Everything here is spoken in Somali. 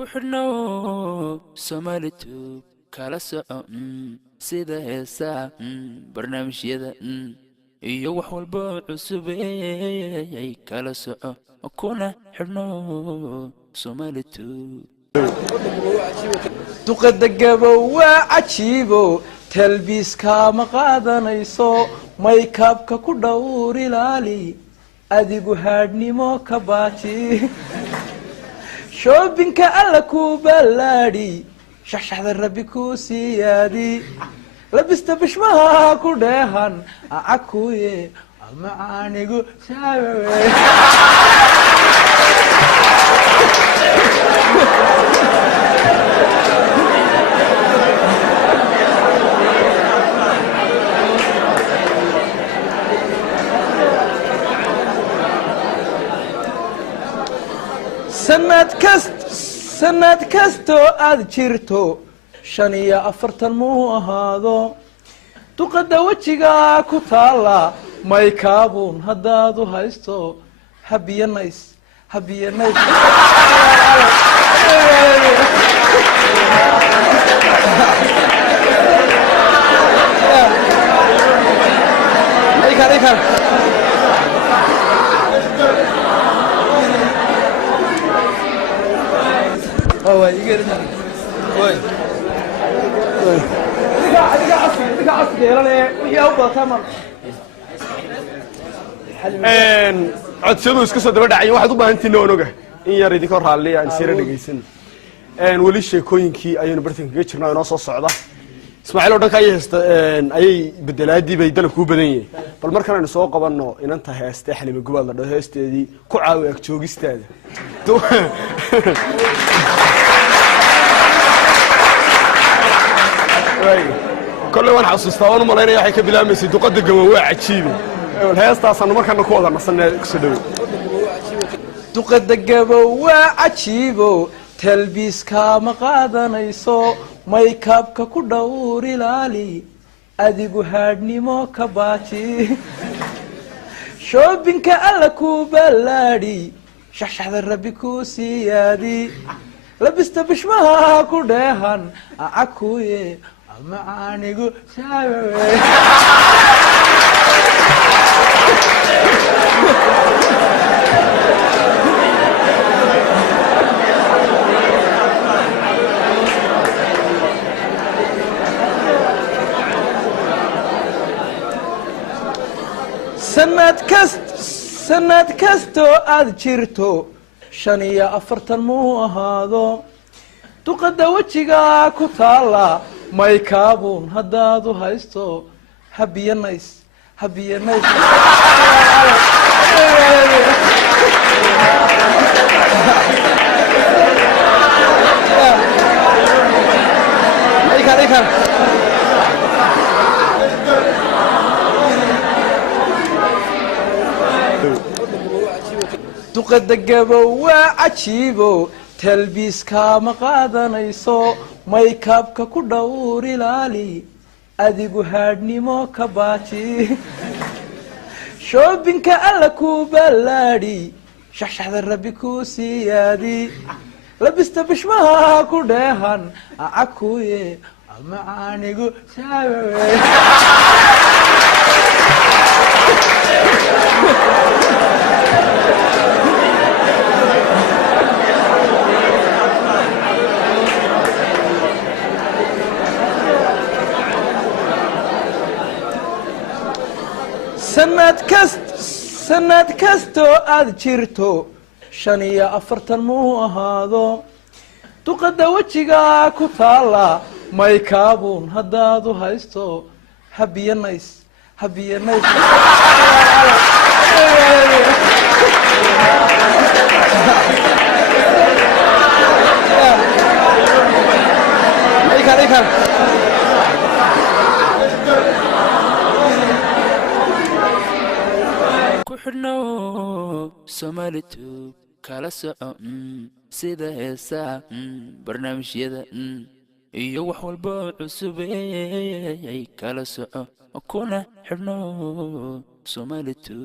كحرنا سوماليتوب كلا سو سيدا هسا برنامج يدا iyo wax walba cusub ay kala soco kuna xirno Soomaalitu duqada gabo waa cajiibo talbiiska ma qaadanayso makeup-ka ku dhowr ilaali adigu haadnimo ka baati shopping-ka alla ku balaadi shaxshaxda rabbi ku siyaadi labista bishmaha ku dheehan akuye macaanigu saawe sanad kasto aad jirto 45 muu ahaado duqada wajiga ku taala makeup-un hadaad u haysto habiyanays codsiyadu iska soo daba dhacay waxaad u baahantiin nooga in yar idinka raali aan sir dhageysan wali sheekooyinkii ayaynu bartanka kaga jirnaa inoo soo socda Ismaaciil oo dhanka ayay bedelaadii bay dalka ku badan yihiin bal markaan aynu soo qabanno inanta heestay xalimo gobol la dhaho heesteedii ku caawi ag joogistaada كل واحد حسستوان مالين يا حكي بلا مسي تقدم جماعة عجيبة الهيستا أصلا ما كنا كودا نصنع كسدو تقدم جماعة عجيبة تلبيس كام قادنيسو makeup-ka ku dhowr ilaali adigu haadnimo ka baati shopping-ka alla ku balaadi shaxshaxda rabbi ku siyaadi labista bishmaha ku dheehan akuye macaanigu saawe sanad kasto aad jirto 45 muu ahaado duqada wajiga ku taala makeup-un hadaad u haysto habiyanays duqada gabo waa cajiibo talbiiska ma qaadanayso makeup-ka ku dhowr ilaali adigu haadnimo ka baati shopping-ka alla ku balaadi shaxshaxda rabbi ku siyaadi labista bishmaha ku dheehan akuye macaanigu saawe sanad kasto aad jirto 45 muu ahaado duqada wajiga ku taala makeup-un hadaad u haysto habiyanays كحرنا Soomaalitu kala soco sida heesa barnaamij yada iyo wax walba cusub ay kala soco kuna xirno Soomaalitu